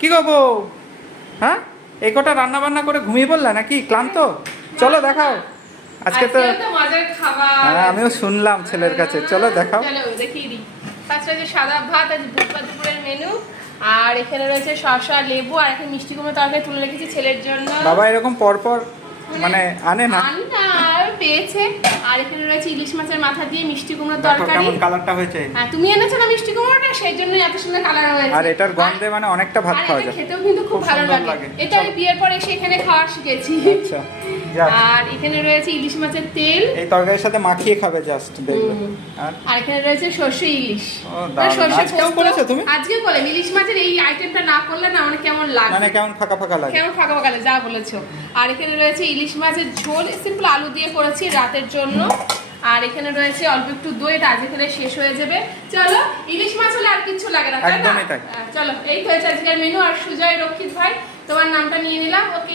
কি গো বউ, হ্যাঁ এই কটা রান্না বান্না করে ঘুমিয়ে পড়লা নাকি? ক্লান্ত? চলো দেখাও আজকে তো। মজার খাবার। হ্যাঁ আমিও শুনলাম ছেলের কাছে, চলো দেখাও। চলো দেখিয়ে দিই। ফার্স্ট আছে সাদা ভাত, আজ বুধবার দুপুরের মেনু। আর এখানে রয়েছে শসা, লেবু আর একটা মিষ্টি কুমড়ো তরকারি তুলে রেখেছি ছেলের জন্য। বাবা এরকম পরপর মানে আনে না? পেয়েছে। আর এখানে রয়েছে ইলিশ মাছের মাথা দিয়ে মিষ্টি কুমড়োর দেখো তরকারি। কেমন কালারটা হয়েছে। হ্যাঁ তুমি এনেছো না মিষ্টি কুমড়োটা, সেই জন্যই এত সুন্দর কালার হয়েছে। আর এটার গন্ধে মানে অনেকটা ভাত খাওয়া যায়। খেতেও কিন্তু খুব ভালো সুন্দর লাগে। এটা আমি বিয়ের পরে এসে এখানে খাওয়া শিখেছি। আচ্ছা যাক। আর এখানে রয়েছে ইলিশ মাছের তেল, এই তরকারির সাথে মাখিয়ে খাবে জাস্ট দেখবে। আর এখানে রয়েছে সর্ষে ইলিশ। ও দারুণ। আজকেও করেছো তুমি? আজকেও করলাম। ইলিশ মাছের এই আইটেমটা না করলে না মানে কেমন লাগে, মানে কেমন ফাঁকা ফাঁকা লাগে। কেমন ফাঁকা ফাঁকা লাগে, যা বলেছো। আর এখানে রয়েছে ইলিশ মাছের ঝোল, সিম্পল আলু দিয়ে করেছি রাতের জন্য। আর এখানে রয়েছে অল্প একটু দই, এটা আজ এখানে শেষ হয়ে যাবে। চলো ইলিশ মাছ হলে আর কিছু লাগে না, তাই না? একদমই তাই। চলো এই তো হয়েছে আজকের মেনু। আর সুজয়, রক্ষিত ভাই তোমার নামটা নিয়ে নিলাম। ওকে।